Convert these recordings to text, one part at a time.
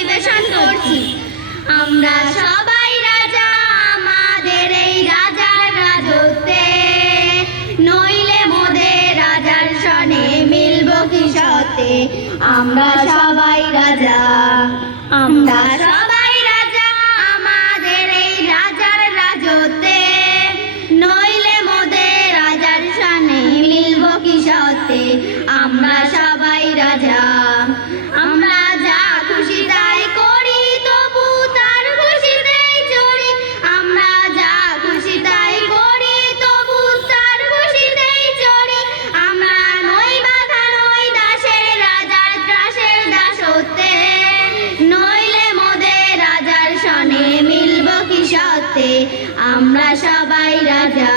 পরিবেশন করছি। আমরা সবাই রাজা, আমাদের এই রাজার রাজত্বে। নইলে মোদের রাজার সনে মিলব কি সতে। আমরা সবাই রাজা, আমরা সবাই রাজা, আমাদের এই রাজার রাজত্বে। নইলে রাজার সনে মিলব কি সতে। সত্যে আমরা সবাই রাজা,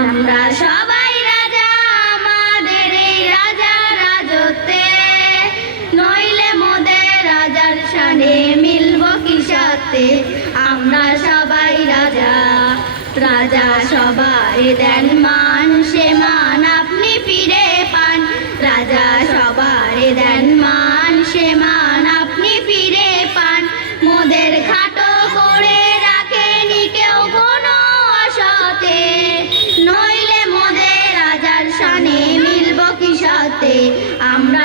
আমরা সবাই রাজা, আমাদের এই রাজার রাজত্বে। নইলে মোদের রাজার সানে মিলব কি সাথে? আমরা সবাই রাজা রাজা সবাই দেন মান, সে মান আপনি ফিরে আমরা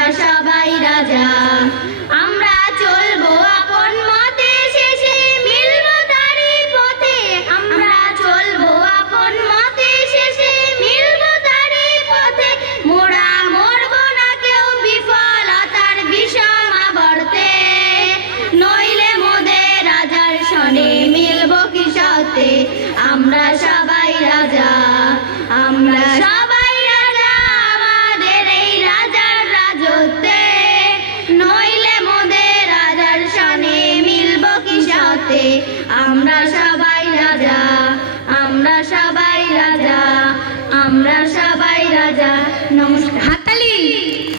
নমস্কার।